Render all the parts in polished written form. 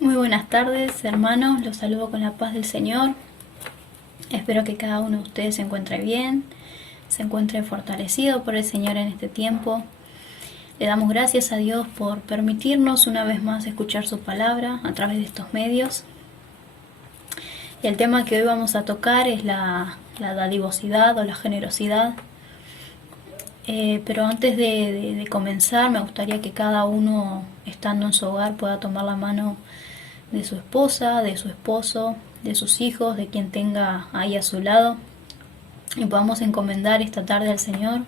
Muy buenas tardes, hermanos. Los saludo con la paz del Señor. Espero que cada uno de ustedes se encuentre bien, se encuentre fortalecido por el Señor en este tiempo. Le damos gracias a Dios por permitirnos una vez más escuchar su palabra a través de estos medios. Y el tema que hoy vamos a tocar es la dadivosidad o la generosidad. Pero antes de comenzar, me gustaría que cada uno, estando en su hogar, pueda tomar la mano de su esposa, de su esposo, de sus hijos, de quien tenga ahí a su lado, y podamos encomendar esta tarde al Señor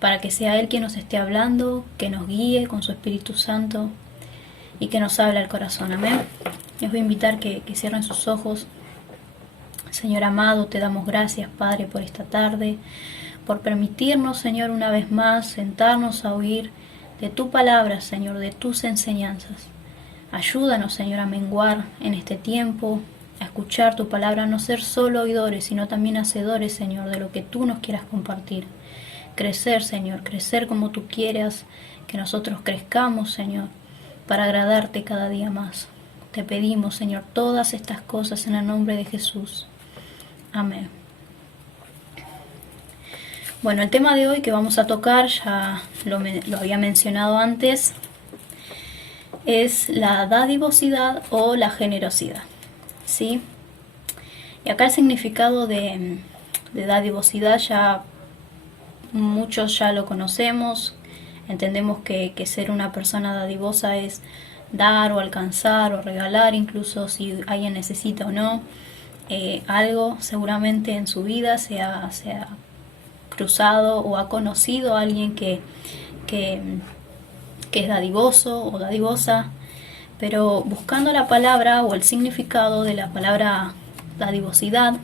para que sea Él quien nos esté hablando, que nos guíe con su Espíritu Santo y que nos hable al corazón. Amén. Les voy a invitar que cierren sus ojos. Señor amado, te damos gracias, Padre, por esta tarde, por permitirnos, Señor, una vez más sentarnos a oír de tu palabra, Señor, de tus enseñanzas. Ayúdanos, Señor, a menguar en este tiempo, a escuchar tu palabra, a no ser solo oidores, sino también hacedores, Señor, de lo que tú nos quieras compartir. Crecer, Señor, crecer como tú quieras, que nosotros crezcamos, Señor, para agradarte cada día más. Te pedimos, Señor, todas estas cosas en el nombre de Jesús. Amén. Bueno, el tema de hoy que vamos a tocar, ya lo había mencionado antes, es la dadivosidad o la generosidad, ¿sí? Y acá el significado de dadivosidad ya muchos ya lo conocemos. Entendemos que ser una persona dadivosa es dar o alcanzar o regalar, incluso si alguien necesita o no algo. Seguramente en su vida se ha cruzado o ha conocido a alguien que es dadivoso o dadivosa, pero buscando la palabra o el significado de la palabra dadivosidad,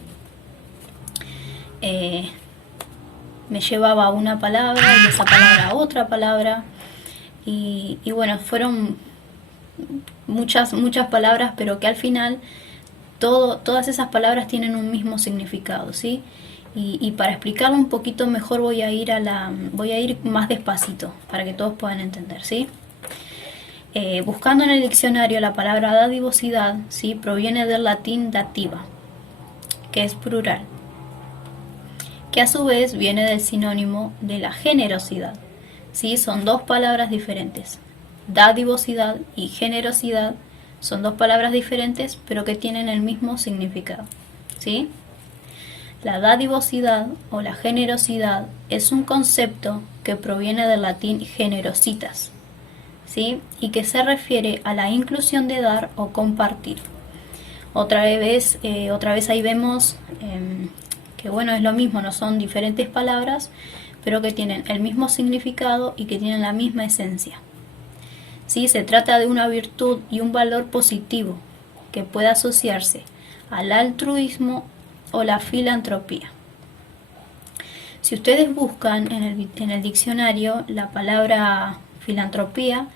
me llevaba a una palabra y de esa palabra a otra palabra, y bueno, fueron muchas palabras, pero que al final todas esas palabras tienen un mismo significado, ¿sí? Y para explicarlo un poquito mejor voy a ir más despacito para que todos puedan entender, ¿sí? Buscando en el diccionario la palabra dadivosidad, ¿sí? Proviene del latín dativa, que es plural, que a su vez viene del sinónimo de la generosidad, ¿sí? Son dos palabras diferentes. Dadivosidad y generosidad son dos palabras diferentes, pero que tienen el mismo significado, ¿sí? La dadivosidad o la generosidad es un concepto que proviene del latín generositas, ¿sí? Y que se refiere a la inclusión de dar o compartir. Otra vez ahí vemos que bueno, es lo mismo, no son diferentes palabras, pero que tienen el mismo significado y que tienen la misma esencia. ¿Sí? Se trata de una virtud y un valor positivo que puede asociarse al altruismo o la filantropía. Si ustedes buscan en el diccionario, la palabra filantropía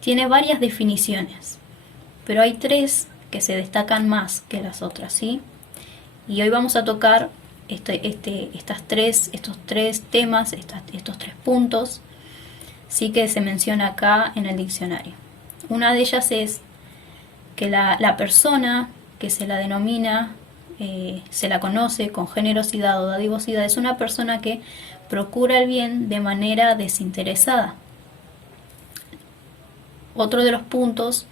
tiene varias definiciones, pero hay tres que se destacan más que las otras, ¿sí? Y hoy vamos a tocar estos tres temas, estos tres puntos, sí, que se menciona acá en el diccionario. Una de ellas es que la persona que se la denomina, se la conoce con generosidad o dadivosidad, es una persona que procura el bien de manera desinteresada. Otro de los puntos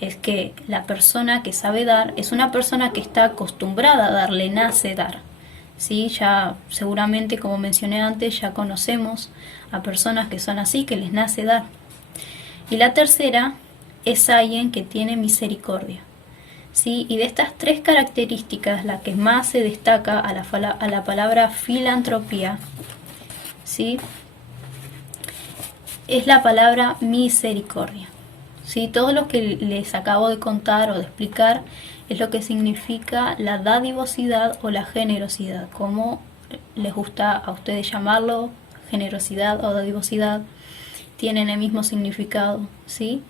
es que la persona que sabe dar es una persona que está acostumbrada a dar, le nace dar, ¿sí? Ya seguramente, como mencioné antes, ya conocemos a personas que son así, que les nace dar. Y la tercera es alguien que tiene misericordia, ¿sí? Y de estas tres características, la que más se destaca a la palabra filantropía, ¿sí? Es la palabra misericordia, ¿sí? Todo lo que les acabo de contar o de explicar es lo que significa la dadivosidad o la generosidad, como les gusta a ustedes llamarlo, generosidad o dadivosidad, tienen el mismo significado, ¿sí?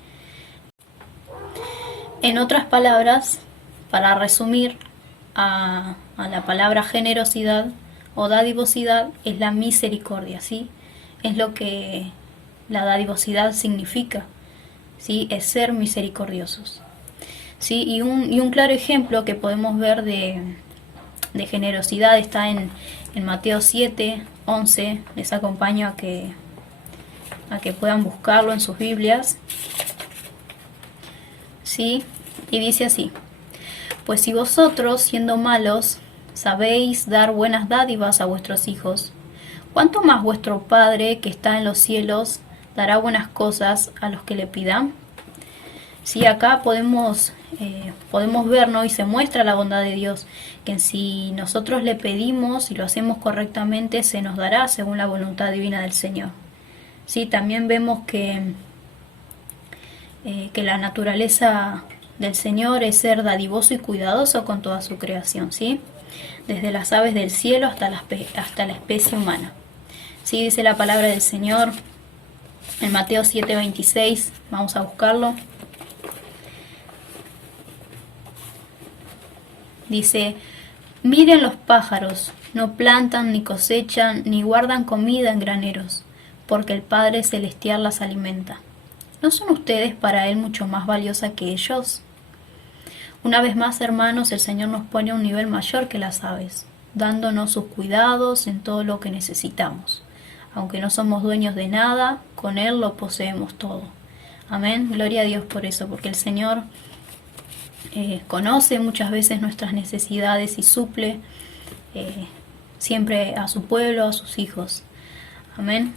En otras palabras, para resumir a la palabra generosidad o dadivosidad, es la misericordia, ¿sí? Es lo que la dadivosidad significa, ¿sí? Es ser misericordiosos. ¿sí? Y un claro ejemplo que podemos ver de generosidad está en Mateo 7, 11. Les acompaño a que puedan buscarlo en sus Biblias, ¿sí? Y dice así: pues si vosotros, siendo malos, sabéis dar buenas dádivas a vuestros hijos, ¿cuánto más vuestro Padre que está en los cielos dará buenas cosas a los que le pidan? Sí, acá podemos ver, ¿no? Y se muestra la bondad de Dios, que si nosotros le pedimos y lo hacemos correctamente, se nos dará según la voluntad divina del Señor. Sí, también vemos que la naturaleza del Señor es ser dadivoso y cuidadoso con toda su creación, ¿sí? Desde las aves del cielo hasta la especie humana. Sí, dice la palabra del Señor en Mateo 7:26, vamos a buscarlo. Dice: miren los pájaros, no plantan ni cosechan ni guardan comida en graneros, porque el Padre Celestial las alimenta. ¿No son ustedes para Él mucho más valiosa que ellos? Una vez más, hermanos, el Señor nos pone a un nivel mayor que las aves, dándonos sus cuidados en todo lo que necesitamos. Aunque no somos dueños de nada, con Él lo poseemos todo. Amén. Gloria a Dios por eso, porque el Señor conoce muchas veces nuestras necesidades y suple siempre a su pueblo, a sus hijos. Amén.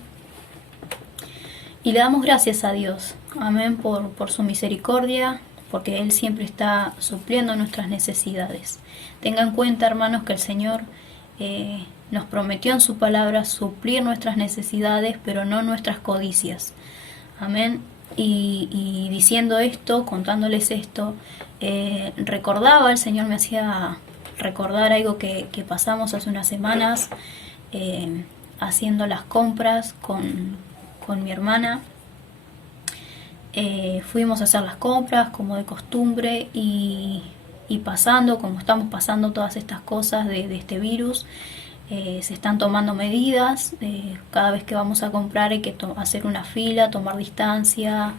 Y le damos gracias a Dios, amén, por su misericordia, porque Él siempre está supliendo nuestras necesidades. Tengan en cuenta, hermanos, que el Señor nos prometió en su palabra suplir nuestras necesidades, pero no nuestras codicias. Amén. Y diciendo esto, contándoles esto, recordaba, el Señor me hacía recordar algo que pasamos hace unas semanas, haciendo las compras con mi hermana. Fuimos a hacer las compras como de costumbre y pasando, como estamos pasando todas estas cosas de este virus, se están tomando medidas. Cada vez que vamos a comprar hay que hacer una fila, tomar distancia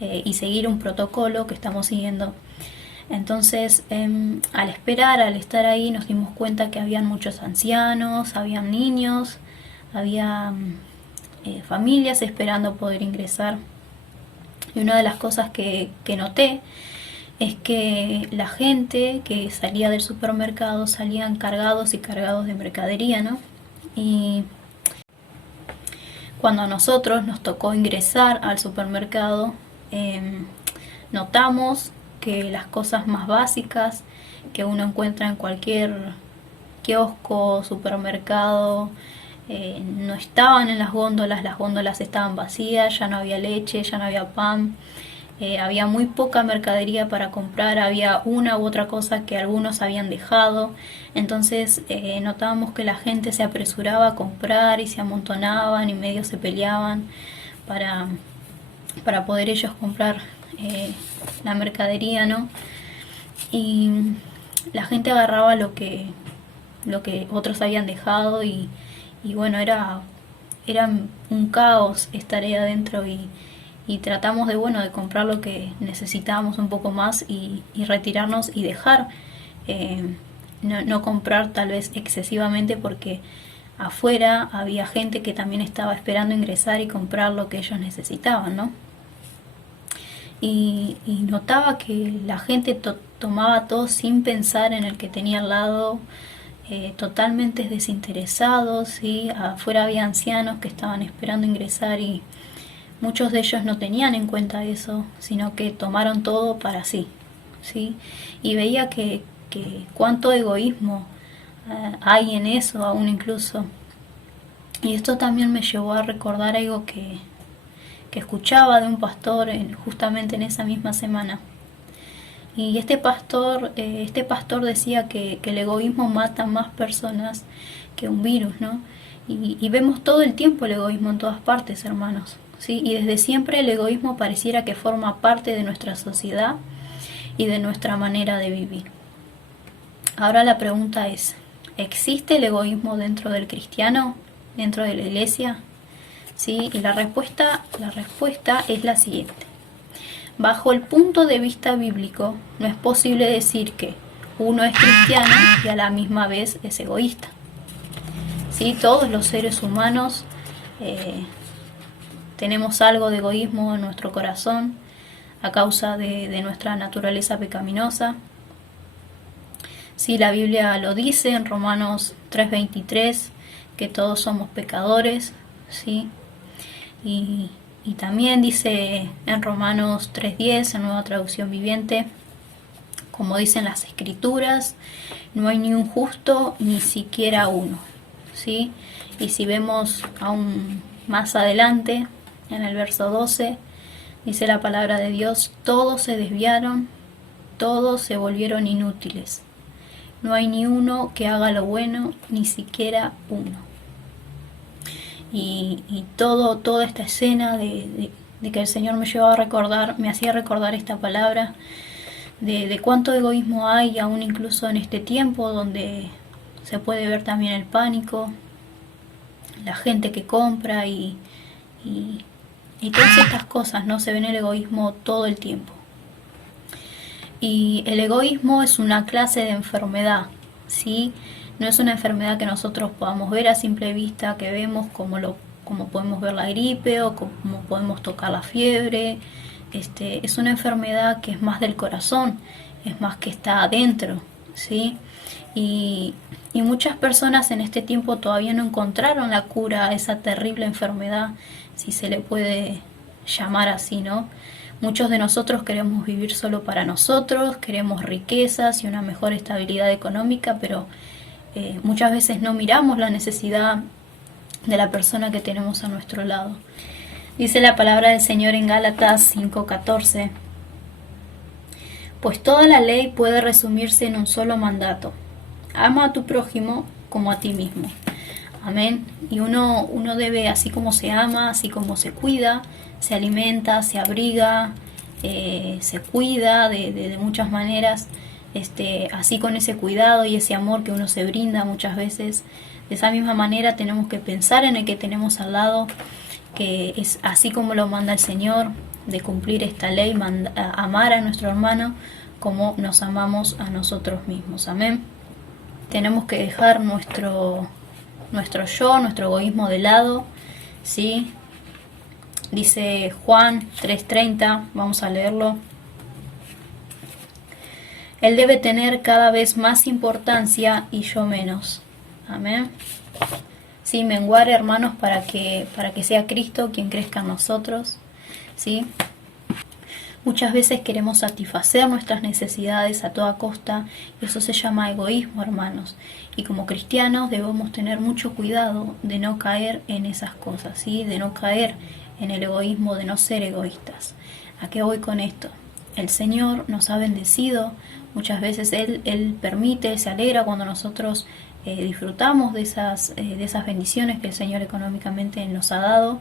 y seguir un protocolo que estamos siguiendo. Entonces, al esperar, al estar ahí, nos dimos cuenta que habían muchos ancianos, habían niños, había familias esperando poder ingresar. Y una de las cosas que noté es que la gente que salía del supermercado salían cargados y cargados de mercadería, ¿no? Y cuando a nosotros nos tocó ingresar al supermercado, notamos que las cosas más básicas que uno encuentra en cualquier kiosco, supermercado, no estaban en las góndolas estaban vacías, ya no había leche, ya no había pan, había muy poca mercadería para comprar, había una u otra cosa que algunos habían dejado. Entonces notábamos que la gente se apresuraba a comprar y se amontonaban y medio se peleaban para poder ellos comprar la mercadería, ¿no? Y la gente agarraba lo que otros habían dejado y bueno, era un caos estar ahí adentro y tratamos de comprar lo que necesitábamos un poco más y retirarnos y dejar, no comprar tal vez excesivamente, porque afuera había gente que también estaba esperando ingresar y comprar lo que ellos necesitaban, ¿no? Y notaba que la gente tomaba todo sin pensar en el que tenía al lado, totalmente desinteresados, ¿sí? Afuera había ancianos que estaban esperando ingresar y muchos de ellos no tenían en cuenta eso, sino que tomaron todo para sí, ¿sí? Y veía que cuánto egoísmo hay en eso aún incluso. Y esto también me llevó a recordar algo que escuchaba de un pastor justamente en esa misma semana. Y este pastor decía que el egoísmo mata más personas que un virus, ¿no? Y vemos todo el tiempo el egoísmo en todas partes, hermanos, ¿sí? Y desde siempre el egoísmo pareciera que forma parte de nuestra sociedad y de nuestra manera de vivir. Ahora la pregunta es: ¿existe el egoísmo dentro del cristiano, dentro de la iglesia? ¿Sí? Y la respuesta es la siguiente. bajo el punto de vista bíblico, no es posible decir que uno es cristiano y a la misma vez es egoísta. ¿Sí? Todos los seres humanos tenemos algo de egoísmo en nuestro corazón a causa de nuestra naturaleza pecaminosa. Sí, la Biblia lo dice en Romanos 3:23, que todos somos pecadores, ¿sí? Y también dice en Romanos 3:10, en Nueva Traducción Viviente, como dicen las Escrituras, no hay ni un justo, ni siquiera uno, ¿sí? Y si vemos aún más adelante, en el verso 12, dice la palabra de Dios, todos se desviaron, todos se volvieron inútiles. No hay ni uno que haga lo bueno, ni siquiera uno. Y toda esta escena de que el Señor me llevaba a recordar, me hacía recordar esta palabra, de cuánto egoísmo hay, aún incluso en este tiempo, donde se puede ver también el pánico, la gente que compra y todas estas cosas, ¿no? Se ven el egoísmo todo el tiempo. Y el egoísmo es una clase de enfermedad, ¿sí? No es una enfermedad que nosotros podamos ver a simple vista, que vemos como podemos ver la gripe o como podemos tocar la fiebre. Es una enfermedad que es más del corazón, es más que está adentro, ¿sí? Y muchas personas en este tiempo todavía no encontraron la cura a esa terrible enfermedad, si se le puede llamar así, ¿no? Muchos de nosotros queremos vivir solo para nosotros, queremos riquezas y una mejor estabilidad económica, pero muchas veces no miramos la necesidad de la persona que tenemos a nuestro lado. Dice la palabra del Señor en Gálatas 5:14, pues toda la ley puede resumirse en un solo mandato: ama a tu prójimo como a ti mismo. Amén. Y uno debe, así como se ama, así como se cuida, se alimenta, se abriga, se cuida de muchas maneras, así con ese cuidado y ese amor que uno se brinda muchas veces, de esa misma manera tenemos que pensar en el que tenemos al lado, que es así como lo manda el Señor, de cumplir esta ley, amar a nuestro hermano como nos amamos a nosotros mismos. Amén. Tenemos que dejar nuestro yo, nuestro egoísmo de lado, ¿sí? Dice Juan 3:30, vamos a leerlo. Él debe tener cada vez más importancia y yo menos. Amén. Sí, menguar, hermanos, para que sea Cristo quien crezca en nosotros, ¿sí? Muchas veces queremos satisfacer nuestras necesidades a toda costa y eso se llama egoísmo, hermanos. Y como cristianos debemos tener mucho cuidado de no caer en esas cosas, ¿sí? De no caer en el egoísmo, de no ser egoístas. ¿A qué voy con esto? El Señor nos ha bendecido, muchas veces Él permite, se alegra cuando nosotros disfrutamos de esas bendiciones que el Señor económicamente nos ha dado,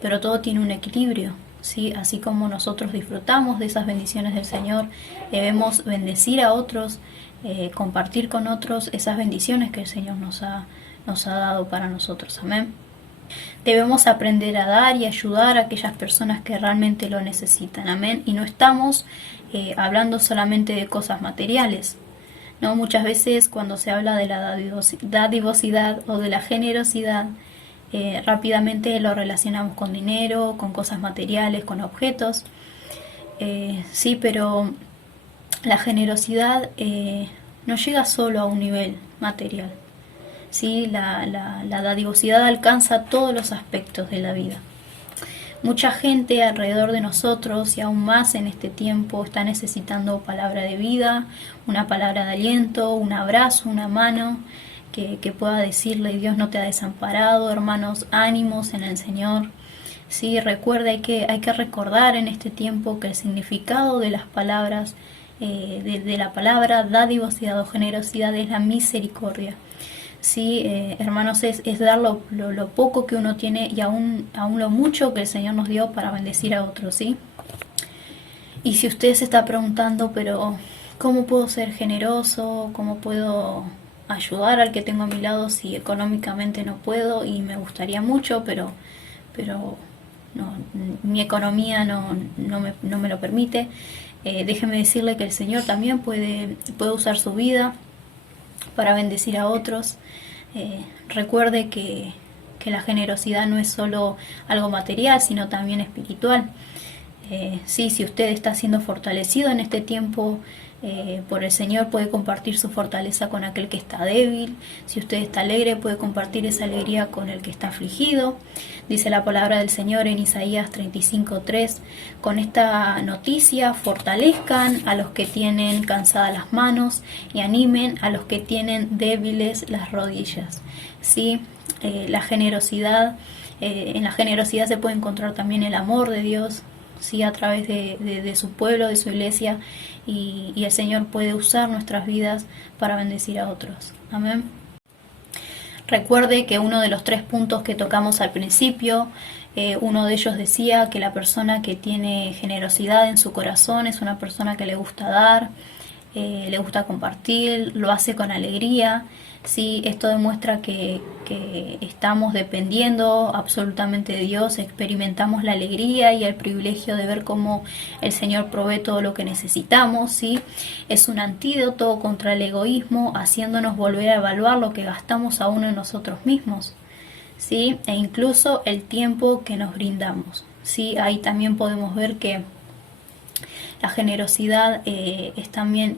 pero todo tiene un equilibrio, ¿sí? Así como nosotros disfrutamos de esas bendiciones del Señor, debemos bendecir a otros, compartir con otros esas bendiciones que el Señor nos ha dado para nosotros. Amén. Debemos aprender a dar y ayudar a aquellas personas que realmente lo necesitan. Amén. Y no estamos hablando solamente de cosas materiales, ¿no? Muchas veces cuando se habla de la dadivosidad o de la generosidad, rápidamente lo relacionamos con dinero, con cosas materiales, con objetos. Sí, pero la generosidad no llega solo a un nivel material. ¿Sí? La dadivosidad alcanza todos los aspectos de la vida. Mucha gente alrededor de nosotros y aún más en este tiempo está necesitando palabra de vida, una palabra de aliento, un abrazo, una mano que pueda decirle: Dios no te ha desamparado, hermanos, ánimos en el Señor. Sí, recuerda, hay que recordar en este tiempo que el significado de las palabras, de la palabra dadivosidad o generosidad, es la misericordia. Sí, hermanos, es dar lo poco que uno tiene y aún lo mucho que el Señor nos dio para bendecir a otros, ¿sí? Y si usted se está preguntando, pero ¿cómo puedo ser generoso? ¿Cómo puedo ayudar al que tengo a mi lado si económicamente no puedo? Y me gustaría mucho, pero mi economía no me lo permite. Déjeme decirle que el Señor también puede usar su vida para bendecir a otros. Recuerde que la generosidad no es solo algo material, sino también espiritual. Sí, si usted está siendo fortalecido en este tiempo por el Señor, puede compartir su fortaleza con aquel que está débil. Si usted está alegre, puede compartir esa alegría con el que está afligido. Dice la palabra del Señor en Isaías 35:3: con esta noticia fortalezcan a los que tienen cansadas las manos y animen a los que tienen débiles las rodillas. Sí, la generosidad, en la generosidad se puede encontrar también el amor de Dios, ¿sí? A través de su pueblo, de su iglesia, y el Señor puede usar nuestras vidas para bendecir a otros. Amén. Recuerde que uno de los 3 puntos que tocamos al principio, uno de ellos decía que la persona que tiene generosidad en su corazón es una persona que le gusta dar, le gusta compartir, lo hace con alegría. Sí, esto demuestra que estamos dependiendo absolutamente de Dios, experimentamos la alegría y el privilegio de ver cómo el Señor provee todo lo que necesitamos. ¿Sí? Es un antídoto contra el egoísmo, haciéndonos volver a evaluar lo que gastamos aún en nosotros mismos, ¿sí? E incluso el tiempo que nos brindamos. ¿Sí? Ahí también podemos ver que la generosidad es también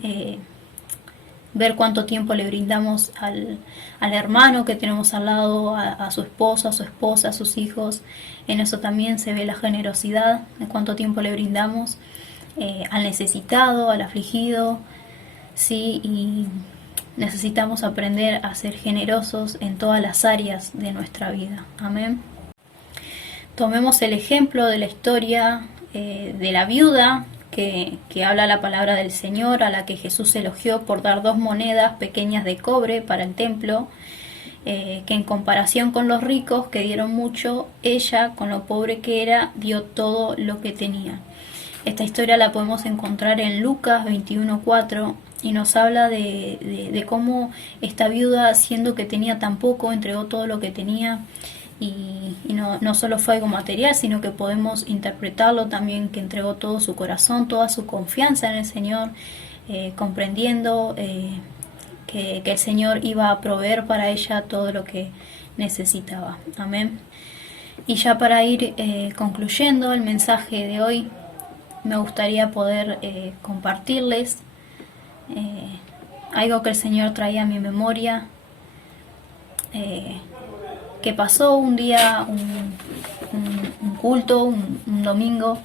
ver cuánto tiempo le brindamos al hermano que tenemos al lado, a su esposo, a su esposa, a sus hijos. En eso también se ve la generosidad, de cuánto tiempo le brindamos al necesitado, al afligido. ¿Sí? Y necesitamos aprender a ser generosos en todas las áreas de nuestra vida. Amén. Tomemos el ejemplo de la historia de la viuda que habla la palabra del Señor, a la que Jesús elogió por dar 2 monedas pequeñas de cobre para el templo, que en comparación con los ricos que dieron mucho, ella, con lo pobre que era, dio todo lo que tenía. Esta historia la podemos encontrar en Lucas 21:4 y nos habla de cómo esta viuda, siendo que tenía tan poco, entregó todo lo que tenía. Y no solo fue algo material, sino que podemos interpretarlo también, que entregó todo su corazón, toda su confianza en el Señor, comprendiendo que el Señor iba a proveer para ella todo lo que necesitaba. Amén. Y ya para ir concluyendo el mensaje de hoy, me gustaría poder compartirles algo que el Señor traía a mi memoria, que pasó un día, un culto, un domingo.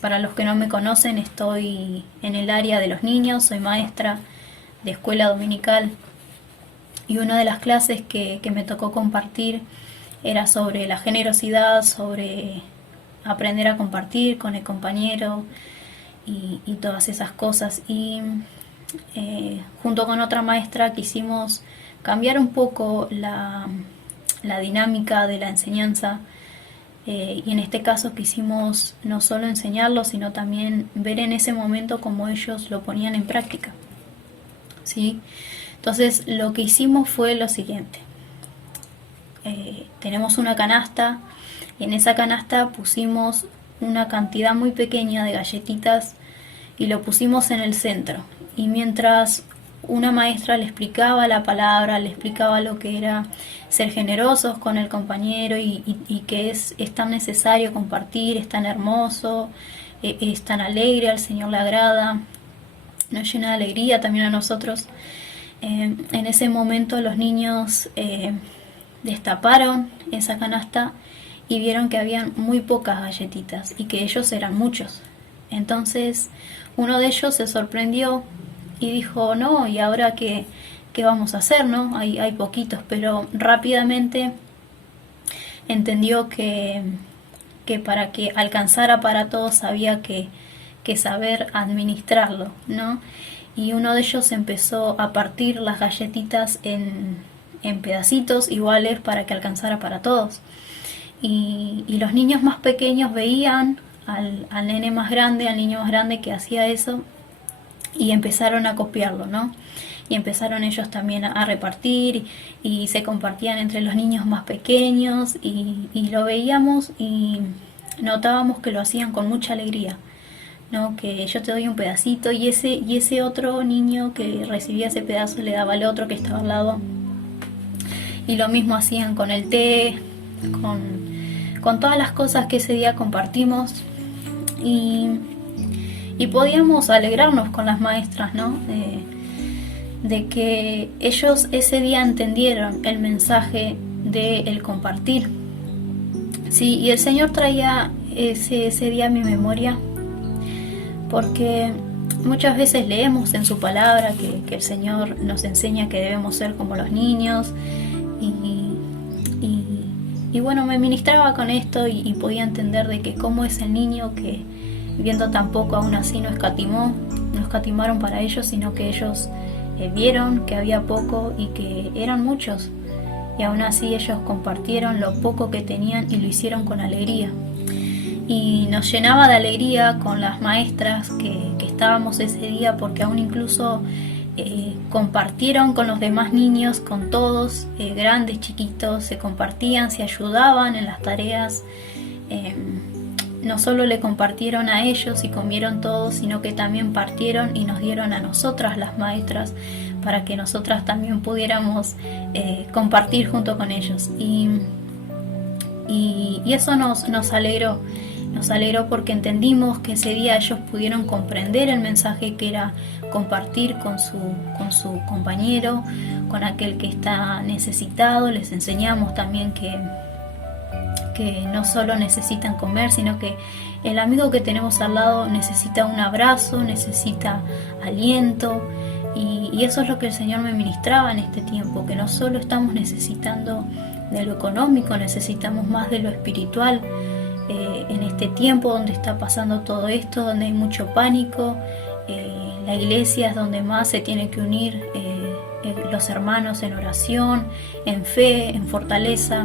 Para los que no me conocen, estoy en el área de los niños, soy maestra de escuela dominical, y una de las clases que me tocó compartir era sobre la generosidad, sobre aprender a compartir con el compañero y todas esas cosas. Y junto con otra maestra quisimos cambiar un poco la dinámica de la enseñanza, y en este caso quisimos no solo enseñarlo, sino también ver en ese momento cómo ellos lo ponían en práctica. ¿Sí? Entonces lo que hicimos fue lo siguiente. Tenemos una canasta y en esa canasta pusimos una cantidad muy pequeña de galletitas y lo pusimos en el centro. Y mientras una maestra le explicaba la palabra, le explicaba lo que era ser generosos con el compañero y que es tan necesario compartir, es tan hermoso, es tan alegre, al Señor le agrada, nos llena de alegría también a nosotros. En ese momento los niños destaparon esa canasta y vieron que habían muy pocas galletitas y que ellos eran muchos. Entonces uno de ellos se sorprendió y dijo, no, ¿y ahora qué vamos a hacer? ¿No? Hay poquitos, pero rápidamente entendió que para que alcanzara para todos había que saber administrarlo, ¿no? Y uno de ellos empezó a partir las galletitas en pedacitos iguales para que alcanzara para todos. Y los niños más pequeños veían al niño más grande que hacía eso, y empezaron a copiarlo, ¿no? y empezaron ellos también a repartir y se compartían entre los niños más pequeños y lo veíamos y notábamos que lo hacían con mucha alegría, ¿no? Que yo te doy un pedacito y ese otro niño que recibía ese pedazo le daba al otro que estaba al lado. Y lo mismo hacían con el té, con todas las cosas que ese día compartimos. Y podíamos alegrarnos con las maestras, ¿no? De que ellos ese día entendieron el mensaje del compartir. Sí, y el Señor traía ese día a mi memoria, porque muchas veces leemos en su palabra que el Señor nos enseña que debemos ser como los niños, y bueno, me ministraba con esto y podía entender de que cómo es el niño que viendo tan poco aún así no escatimaron para ellos, sino que ellos vieron que había poco y que eran muchos, y aún así ellos compartieron lo poco que tenían y lo hicieron con alegría. Y nos llenaba de alegría con las maestras que estábamos ese día, porque aún incluso compartieron con los demás niños, con todos, grandes, chiquitos, se compartían, se ayudaban en las tareas. No solo le compartieron a ellos y comieron todos, sino que también partieron y nos dieron a nosotras, las maestras, para que nosotras también pudiéramos compartir junto con ellos. Y eso nos alegró. Nos alegró porque entendimos que ese día ellos pudieron comprender el mensaje que era compartir con su compañero, con aquel que está necesitado. Les enseñamos también que no solo necesitan comer, sino que el amigo que tenemos al lado necesita un abrazo, necesita aliento, y eso es lo que el Señor me ministraba en este tiempo, que no solo estamos necesitando de lo económico, necesitamos más de lo espiritual. En este tiempo donde está pasando todo esto, donde hay mucho pánico, la iglesia es donde más se tiene que unir los hermanos en oración, en fe, en fortaleza,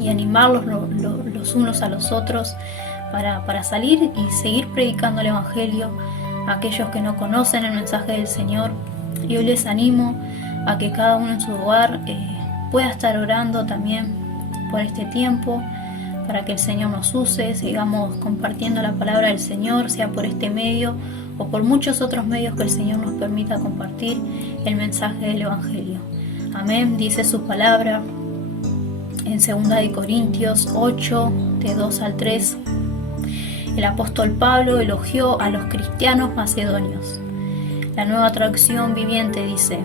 y animarlos los unos a los otros para salir y seguir predicando el Evangelio a aquellos que no conocen el mensaje del Señor. Y hoy les animo a que cada uno en su hogar pueda estar orando también por este tiempo, para que el Señor nos use, sigamos compartiendo la palabra del Señor, sea por este medio o por muchos otros medios que el Señor nos permita compartir el mensaje del Evangelio. Amén, dice su palabra en 2 Corintios 8, de 2 al 3. El apóstol Pablo elogió a los cristianos macedonios. La Nueva Traducción Viviente dice: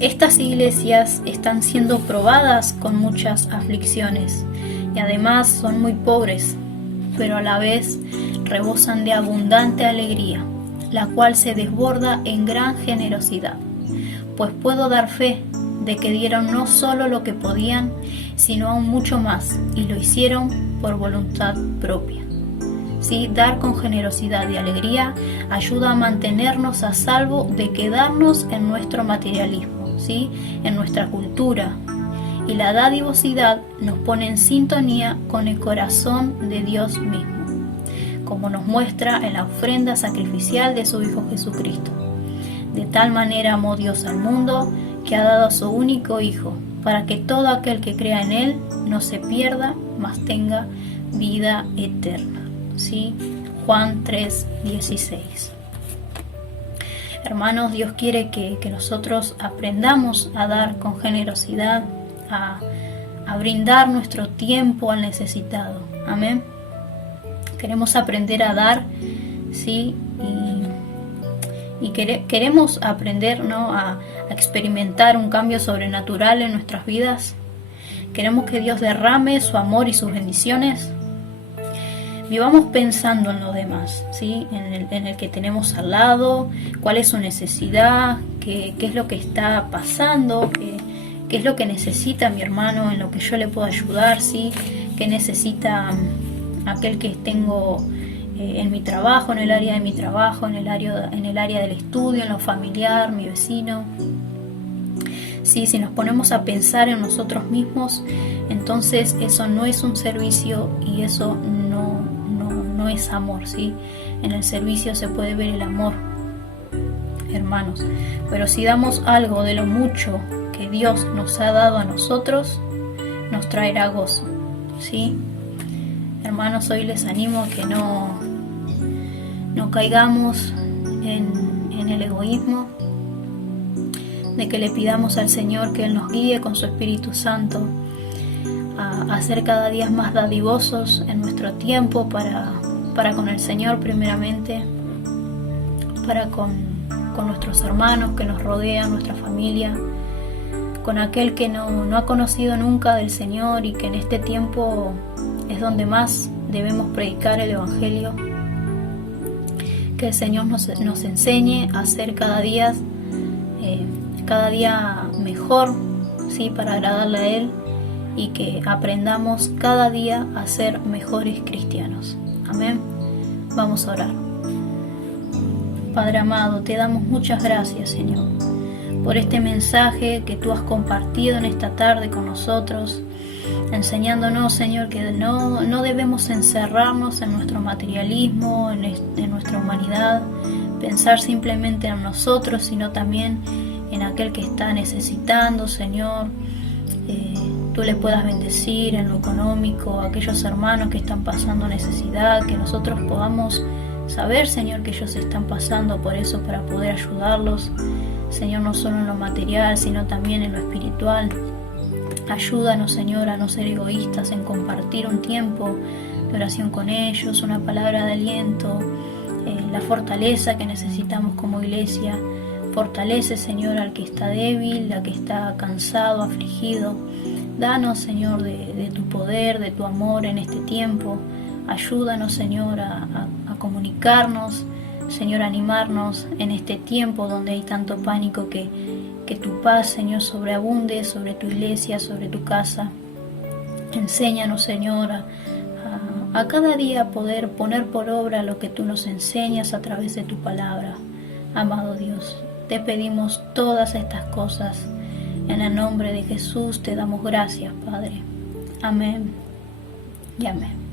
estas iglesias están siendo probadas con muchas aflicciones y además son muy pobres, pero a la vez rebosan de abundante alegría, la cual se desborda en gran generosidad. Pues puedo dar fe de que dieron no solo lo que podían, sino aún mucho más, y lo hicieron por voluntad propia. ¿Sí? Dar con generosidad y alegría ayuda a mantenernos a salvo de quedarnos en nuestro materialismo, ¿sí? En nuestra cultura. Y la dadivosidad nos pone en sintonía con el corazón de Dios mismo, como nos muestra en la ofrenda sacrificial de su Hijo Jesucristo. De tal manera amó Dios al mundo, que ha dado a su único Hijo, para que todo aquel que crea en Él no se pierda, mas tenga vida eterna. ¿Sí? Juan 3:16. Hermanos, Dios quiere que nosotros aprendamos a dar con generosidad, a brindar nuestro tiempo al necesitado. Amén. Queremos aprender a dar, ¿sí? Y queremos aprender, ¿no?, a experimentar un cambio sobrenatural en nuestras vidas. Queremos que Dios derrame su amor y sus bendiciones. Vivamos pensando en los demás, ¿sí? En el que tenemos al lado, cuál es su necesidad, qué es lo que está pasando, qué es lo que necesita mi hermano, en lo que yo le puedo ayudar, ¿sí? Qué necesita aquel que tengo en mi trabajo, en el área de mi trabajo, en el área del estudio, en lo familiar, mi vecino. Sí, si nos ponemos a pensar en nosotros mismos, entonces eso no es un servicio y eso no es amor, ¿sí? En el servicio se puede ver el amor. hermanos. Pero si damos algo de lo mucho que Dios nos ha dado a nosotros, nos traerá gozo, ¿sí? Hermanos, hoy les animo a que no caigamos en el egoísmo, de que le pidamos al Señor que Él nos guíe con su Espíritu Santo a ser cada día más dadivosos en nuestro tiempo para con el Señor primeramente, para con nuestros hermanos que nos rodean, nuestra familia, con aquel que no ha conocido nunca del Señor y que en este tiempo es donde más debemos predicar el Evangelio. Que el Señor nos enseñe a ser cada día mejor, ¿sí? Para agradarle a Él, y que aprendamos cada día a ser mejores cristianos. Amén. Vamos a orar. Padre amado, te damos muchas gracias, Señor, por este mensaje que tú has compartido en esta tarde con nosotros, enseñándonos, Señor, que no debemos encerrarnos en nuestro materialismo, en nuestra humanidad, pensar simplemente en nosotros, sino también en aquel que está necesitando, Señor. Tú le puedas bendecir en lo económico a aquellos hermanos que están pasando necesidad, que nosotros podamos saber, Señor, que ellos están pasando por eso, para poder ayudarlos, Señor, no solo en lo material, sino también en lo espiritual. Ayúdanos, Señor, a no ser egoístas, en compartir un tiempo de oración con ellos, una palabra de aliento, la fortaleza que necesitamos como iglesia. Fortalece, Señor, al que está débil, al que está cansado, afligido. Danos, Señor, de tu poder, de tu amor en este tiempo. Ayúdanos, Señor, a comunicarnos, Señor, a animarnos en este tiempo donde hay tanto pánico, que tu paz, Señor, sobreabunde sobre tu iglesia, sobre tu casa. Enséñanos, Señor, a cada día poder poner por obra lo que tú nos enseñas a través de tu palabra. Amado Dios, te pedimos todas estas cosas. En el nombre de Jesús te damos gracias, Padre. Amén y amén.